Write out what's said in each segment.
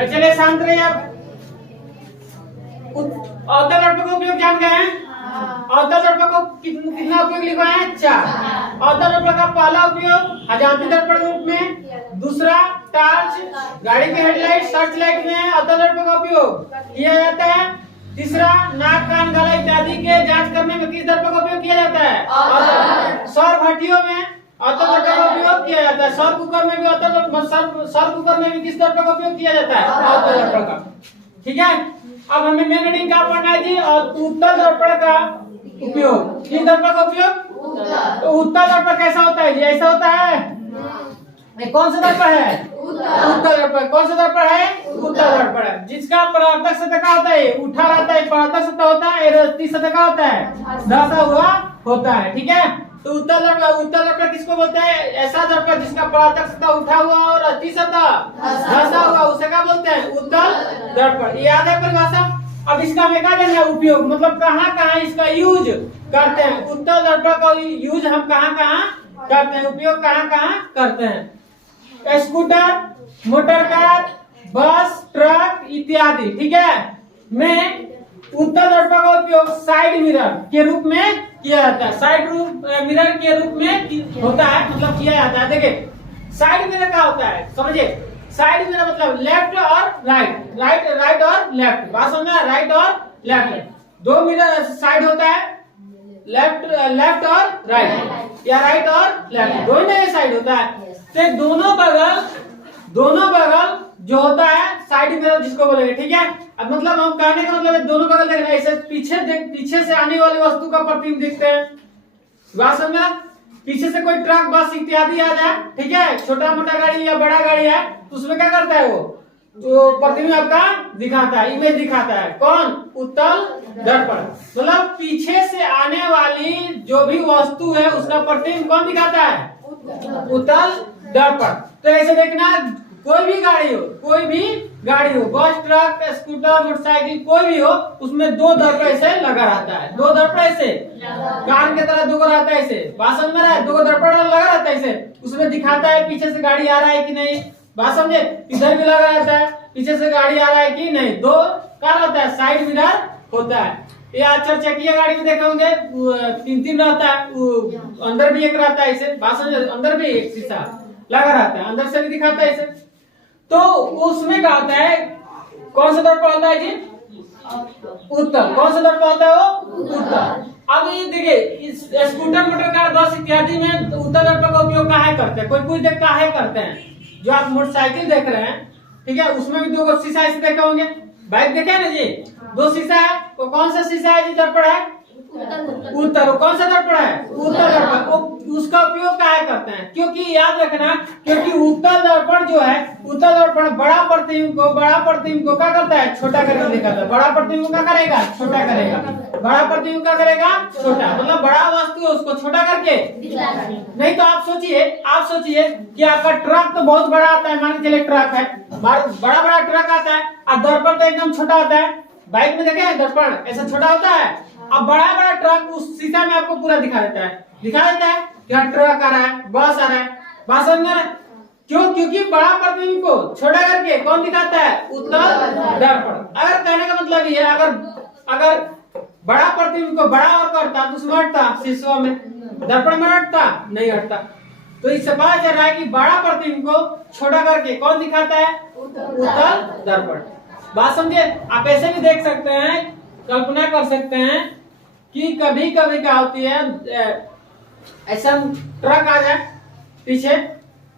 चलिए शांत रहिए आप। अवतल दर्पण का उपयोग जान गए हैं? अवतल दर्पण को कितना उपयोग लिखा है? 4। अवतल दर्पण का पहला उपयोग अजानती दर्पण के रूप में, दूसरा टॉर्च, गाड़ी की हेडलाइट, सर्च लाइट में अवतल दर्पण का उपयोग किया जाता है। तीसरा नाक, कान, गला इत्यादि के जांच करने में किस दर्पण का उपयोग किया जाता है? सौर भट्टियों में अवतल दर्पण का उपयोग किया जाता है। सौर कुकर में भी सौर कुकर में भी किस दर्पण का उपयोग किया जाता है? अवतल दर्पण का। ठीक है, अब हमें मेन रीडिंग क्या पढ़ना है जी? और उत्तल दर्पण का उपयोग। किस दर्पण का उपयोग? तो उत्तल दर्पण कैसा होता है जी? ऐसा होता है। कौन सा दर्पण है? उत्तल दर्पण। कौन सा दर्पण है? उत्तल दर्पण है, जिसका परावर्तक सतह का होता है उठा रहता है, परावर्तक सतह होता है, रस्ती सतह का होता है धंसा हुआ होता है। ठीक है, तो उत्तल दर्पण किसको बोलते हैं? ऐसा दर्पण जिसका परावर्तक सतह उठा हुआ और रस्ती सतह धंसा हुआ, उसे क्या बोलते हैं? उत्तल दर्पण। याद है परिभाषा? अब इसका हमें क्या जानना है? उपयोग, मतलब कहाँ इसका यूज करते हैं। उत्तल दर्पण का यूज हम कहाँ करते हैं, उपयोग कहाँ करते हैं? स्कूटर, मोटर कार, बस, ट्रक इत्यादि। ठीक है, में उत्तल दर्पण का उपयोग साइड मिरर के रूप में किया जाता है। साइड मिरर के रूप में होता है, मतलब किया जाता है। देखिए साइड मिरर क्या होता है समझिए। साइड मिरर मतलब लेफ्ट और राइट और लेफ्ट। बात समझ में? राइट और लेफ्ट दो मिरर साइड होता है, लेफ्ट और राइट या राइट और लेफ्ट, दोनों साइड होता है। तो दोनों बगल जो होता है साइड मिरर जिसको बोलेंगे। ठीक है, अब मतलब हम कहने का मतलब दोनों बगल देखना है। ऐसे पीछे से आने वाली वस्तु का प्रतिबिंब दिखते हैं। बात समझा? पीछे से कोई ट्रक, बस इत्यादि आ जाए, ठीक है, छोटा मोटा गाड़ी या बड़ा गाड़ी है, तो उसमें क्या करता है? वो तो प्रतिबिंब आपका दिखाता है, इमेज दिखाता है। कौन? उत्तल दर्पण। मतलब पीछे से आने वाली जो भी वस्तु है उसका प्रतिबिंब कौन दिखाता है? उत्तल दर्पण। तो ऐसे देखना, कोई भी गाड़ी हो, बस, ट्रक, स्कूटर, मोटरसाइकिल, कोई भी हो, उसमें दो दर्पण ऐसे लगा रहता है। दो दर्पण ऐसे कान के तरह दो रहता है। ऐसे बात समझ में रहा है? दो दर्पण लगा रहता है ऐसे, उसमें दिखाता है पीछे से गाड़ी आ रहा है कि नहीं। बात समझे? इधर भी लगा रहता है, पीछे से गाड़ी आ रहा है कि नहीं। दो क्या रहता है? साइड मिरर होता है। या चार चक्किया गाड़ी में देखे होंगे, 3 रहता है, अंदर भी एक रहता है ऐसे। बात समझे? अंदर भी एक शीशा लगा रहता है, अंदर से भी दिखाता है ऐसे। तो उसमें क्या होता है? कौन सा दर्पण होता है जी? उत्तल। कौन सा दर्पण होता है? वो उत्तल। अब ये देखिए, स्कूटर, मोटर कार, बस इत्यादि में उत्तल दर्पण का उपयोग कहाँ करते हैं? कोई देख कहाँ करते हैं? जो आप मोटरसाइकिल देख रहे हैं, ठीक है, उसमें भी दो शीशा ऐसे देखे होंगे। बाइक देखे ना जी, दो शीशा है, तो कौन सा शीशा है जी? दर्पण है उत्तल। कौन सा दर्पण है? उत्तल दर्पण। उसका उपयोग क्या करते हैं? क्योंकि याद रखना, क्योंकि उत्तल दर्पण जो है, उत्तल दर्पण बड़ा प्रतिबिंब को क्या करता है? छोटा करके दिखाता है। बड़ा प्रतिबिंब क्या करेगा? छोटा करेगा। बड़ा प्रतिबिंब क्या करेगा? छोटा। मतलब बड़ा वस्तु है उसको छोटा करके नहीं। तो आप सोचिए कि आपका ट्रक तो बहुत बड़ा आता है, मान के चलिए ट्रक है, बड़ा ट्रक आता है, और दर्पण तो एकदम छोटा होता है। बाइक में देखे दर्पण ऐसा छोटा होता है। अब बड़ा ट्रक उस शीशा में आपको पूरा दिखा देता है कि ट्रक आ रहा है, बस आ रहा है। बात समझ में? क्यों? क्योंकि बड़ा प्रतिबिंब को छोटा करके कौन दिखाता है? उत्तल दर्पण। अगर कहने का मतलब ये है, अगर बड़ा प्रतिबिंब को बड़ा और करता तो उसमें हटता, शीशा में, दर्पण में हटता नहीं हटता। तो इससे पता चल रहा है कि बड़ा प्रतिबिंब को छोटा करके कौन दिखाता है? उत्तल दर्पण। बात समझे? आप ऐसे भी देख सकते हैं, कल्पना कर सकते हैं कि कभी क्या होती है, ऐसा ट्रक आ जाए पीछे,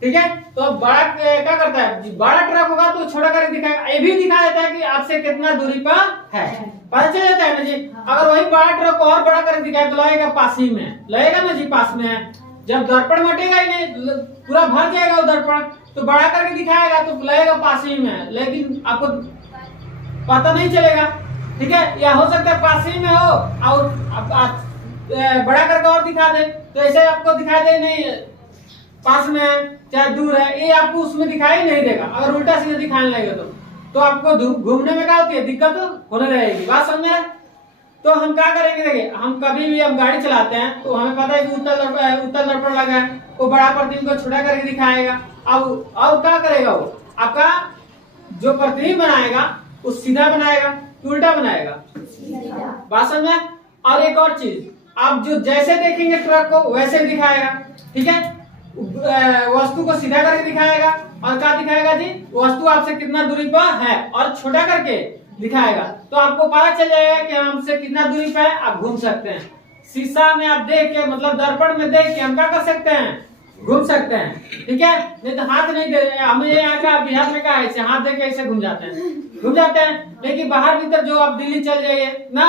ठीक है, तो बड़ा क्या करता है? बड़ा ट्रक होगा तो छोटा करके दिखाएगा। ये भी दिखा देता है कि आपसे कितना दूरी पर है, पता चल जाता है ना जी। अगर वही बड़ा ट्रक को और बड़ा करके दिखाए तो लगेगा पास ही में, लगेगा ना जी पास में है। जब दर्पण मटेगा ही नहीं, पूरा भर जाएगा वो दर्पण, तो बड़ा करके दिखाएगा तो लगेगा पास ही में, लेकिन आपको पता नहीं चलेगा। ठीक है, या हो सकता है पास ही में हो और बड़ा करके और दिखा दे, तो ऐसे आपको दिखाई दे नहीं पास में है चाहे दूर है, ये आपको उसमें दिखाई नहीं देगा। अगर उल्टा सीधा दिखाने लगेगा तो आपको घूमने में क्या होती है? दिक्कत होने लगेगी। बात समझ रहे? तो हम क्या करेंगे? देखिए, हम कभी भी हम गाड़ी चलाते हैं तो हमें पता है कि उत्तल दर्पण लगा है, वो बड़ा प्रतिबिंब को छोटा करके दिखाएगा। अब क्या करेगा? वो आपका जो प्रतिबिंब बनाएगा वो सीधा बनाएगा कि उल्टा बनाएगा? बात समझ में? और एक और चीज, आप जो जैसे देखेंगे ट्रक को वैसे दिखाएगा, ठीक है? वस्तु को सीधा करके दिखाएगा और क्या दिखाएगा जी? वस्तु आपसे कितना दूरी पर है और छोटा करके दिखाएगा, तो आपको पता चल जाएगा कि हमसे कितना दूरी पर है। आप घूम सकते हैं शीशा में, आप देख के मतलब दर्पण में देख के हम क्या कर सकते हैं? घूम सकते हैं, ठीक है? नहीं तो हाथ नहीं दे, हमें यहाँ का बिहार में क्या है, ऐसे हाथ दे के ऐसे घूम जाते हैं। लेकिन बाहर भीतर जो आप दिल्ली चल जाइए ना,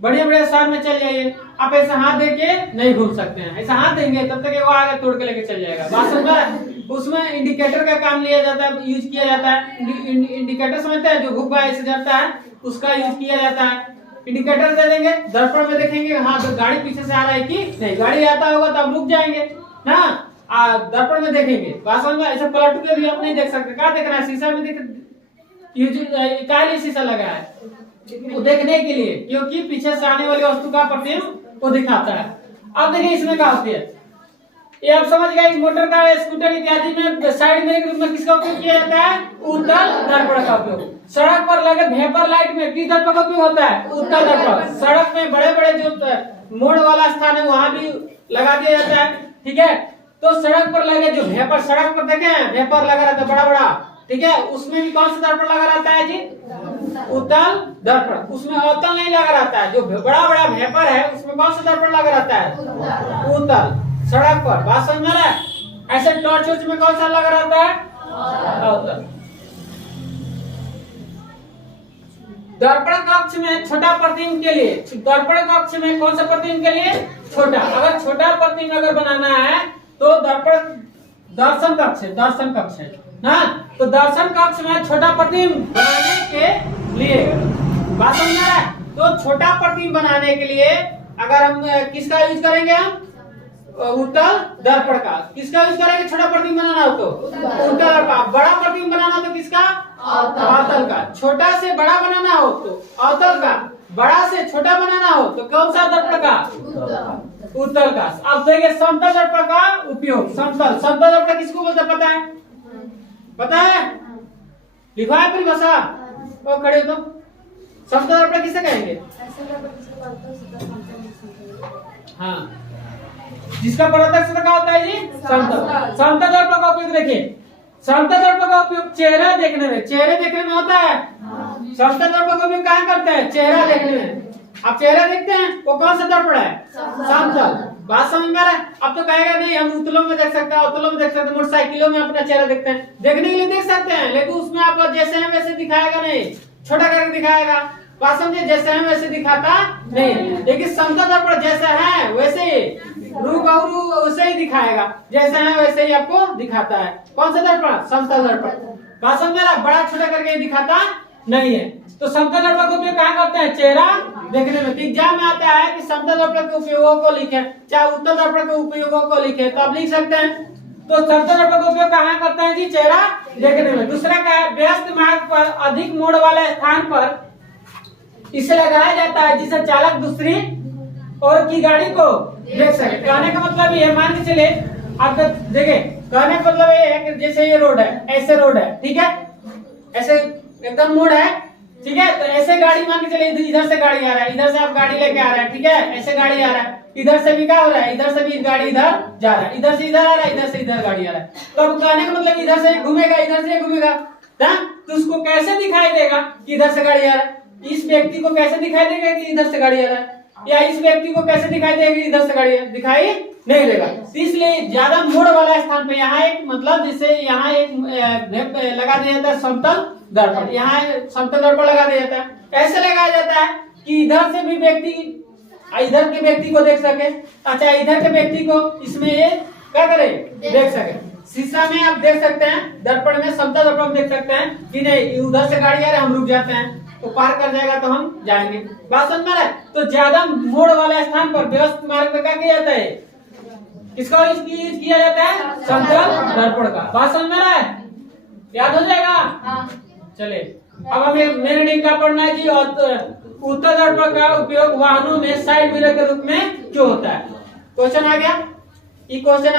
बड़े बड़े शहर में चल जाइए, आप ऐसा हाथ दे के नहीं घूम सकते हैं। ऐसा हाथ देंगे तब तक वो आगे तोड़ के लेके चल जाएगा। बात समझ में? उसमें इंडिकेटर का काम लिया जाता है, यूज किया जाता है। इंडिकेटर समझते हैं, जो भुक्का ऐसे जाता है उसका यूज किया जाता है। इंडिकेटर दे देंगे, दर्पण में देखेंगे हाँ तो गाड़ी पीछे से आ रहा है कि नहीं, गाड़ी आता होगा तो आप रुक जाएंगे ना, दर्पण में देखेंगे। बात समझ में? ऐसे पलट के भी आप नहीं देख सकते। क्या देख रहा है? शीशा में देख, काली शीशा लगा है वो देखने के लिए, क्योंकि पीछे से आने वाली वस्तु का प्रतिबिंब वो दिखाता है। अब देखिए इसमें क्या होती है, ये आप समझ गए। मोटर का, स्कूटर इत्यादि में साइड मिरर के रूप में किसका उपयोग किया जाता है? उत्तल दर्पण का उपयोग। सड़क पर लगे वेपर लाइट में किस दर्पण का उपयोग होता है? उत्तल दर्पण। सड़क में बड़े बड़े जो मोड़ वाला स्थान है वहां भी लगा दिया जाता है, ठीक है? तो सड़क पर लगे जो वेपर, सड़क पर देखे वेपर लगा रहता है बड़ा बड़ा, ठीक है? उसमें भी कौन सा दर्पण लगा रहता है जी? उत्तल दर्पण। उसमें अवतल नहीं लगा रहता है। जो बड़ा बड़ा वेपर है उसमें कौन सा दर्पण लगा रहता है? उत्तल। सड़क पर। बात समझ में आ रहा है? ऐसे टॉर्च में कौन सा लगा रहता है? अवतल। दर्पण कक्ष में छोटा प्रतिबिंब के लिए, दर्पण कक्ष में कौन सा प्रतिबिंब के लिए? छोटा। अगर छोटा प्रतिबिंब अगर बनाना है तो दर्पण दर्शन कक्ष है ना, तो दर्शन कक्ष में छोटा प्रतिबिंब बनाने के लिए, बात समझ में आ रहा है? तो छोटा प्रतिबिंब बनाने के लिए अगर हम किसका यूज करेंगे? हम उत्तल दर्पण का। किसका यूज करेंगे? छोटा प्रतिबिंब बनाना हो तो उत्तल दर्पण। बड़ा प्रतिबिंब बनाना हो तो किसका? अवतल का। छोटा से बड़ा बनाना हो तो अवतल का। बड़ा से छोटा बनाना हो तो कौन सा दर्पण का? उत्तल का। अब देखिए समतल दर्पण का उपयोग। समतल दर्पण किसको बोलते हैं? पता है? लिखा है परिभाषा, वो खड़े हो तो। समतल दर्पण किसे कहेंगे? हाँ, जिसका प्रत्यक्ष रखा होता है जी समतल। समतल दर्पण का उपयोग देखिए, समतल दर्पण का उपयोग चेहरा देखने में होता है। समतल दर्पण का उपयोग कहाँ करते हैं? चेहरा देखने में। आप चेहरा देखते हैं, वो कौन सा दर्पण है? समतल। बात समझ में आ रहा है? अब तो कहेगा नहीं हम उत्तलों में देख सकते हैं, अवतलों में देख सकते हैं, मोटरसाइकिलों में अपना चेहरा देखते हैं। देखने के लिए देख सकते हैं, लेकिन उसमें आप जैसे हैं वैसे दिखाएगा नहीं, छोटा करके दिखाएगा। बात समझे? जैसे हैं वैसे दिखाता नहीं। लेकिन समतल दर्पण जैसे है वैसे ही रूबरू वैसे ही दिखाएगा, जैसे है वैसे ही आपको दिखाता है। कौन सा दर्पण? समतल दर्पण। बात समझ में आ रहा है? बड़ा छोटा करके दिखाता नहीं है। तो समतल दर्पण का उपयोग कहाँ करते हैं? चेहरा देखने में। एग्जाम में आता है कि समतल दर्पण के उपयोगों को लिखे, चाहे उत्तल दर्पण के उपयोगों को लिखे, तो आप लिख सकते हैं। तो समतल दर्पण का उपयोग कहाँ करते हैं जी? चेहरा देखने में। दूसरा क्या है? व्यस्त मार्ग पर अधिक मोड़ वाले स्थान पर इसे लगाया जाता है जिससे चालक दूसरी और की गाड़ी को देख सके। कहने का मतलब ये, मान के चले आप देखे, कहने का मतलब ये है कि जैसे ये रोड है, ऐसे रोड है, ठीक है? ऐसे एकदम मोड़ है, ठीक है? तो ऐसे गाड़ी मान के चले, इधर से गाड़ी आ रहा है, इधर से आप गाड़ी लेके आ रहे हैं, ठीक है? ऐसे गाड़ी आ रहा है, इधर से भी क्या हो रहा है? इधर से भी गाड़ी इधर जा रहा है, इधर से इधर आ रहा है, इधर से इधर गाड़ी आ रहा है। तो अब कहने का मतलब इधर से घूमेगा, इधर से घूमेगा, तो उसको कैसे दिखाई देगा कि इधर से गाड़ी आ रहा है? इस व्यक्ति को कैसे दिखाई देगा कि इधर से गाड़ी आ रहा है? या इस व्यक्ति को कैसे दिखाई देगा कि इधर से गाड़ी दिखाई नहीं देगा? इसलिए ज्यादा मोड़ वाला स्थान पे यहाँ एक मतलब जैसे यहाँ एक लगा दिया जाता है समतल दर्पण, यहाँ समतल दर्पण लगा दिया जाता है। ऐसे लगाया जाता है कि इधर से भी व्यक्ति इधर के व्यक्ति को देख सके, अच्छा इधर के व्यक्ति को इसमें ये क्या करे? देख सके। शीशा में आप देख सकते हैं, दर्पण में समतल दर्पण देख सकते हैं कि नहीं उधर से गाड़ी आ रहा है, हम रुक जाते हैं, तो पार कर जाएगा तो हम जाएंगे। बात समझ में आ रहा है? तो ज्यादा मोड़ वाले स्थान पर व्यस्त मार्ग में क्या किया जाता है? किसका यूज किया जाता है? समतल दर्पण का। बात समझ में आ रहा है? याद हो जाएगा? चले अब हमें मेन हेडिंग का पढ़ना है जी, उत्तल दर्पण का उपयोग वाहनों में साइड मिरर के रूप में क्यों होता है? क्वेश्चन आ गया। ये क्वेश्चन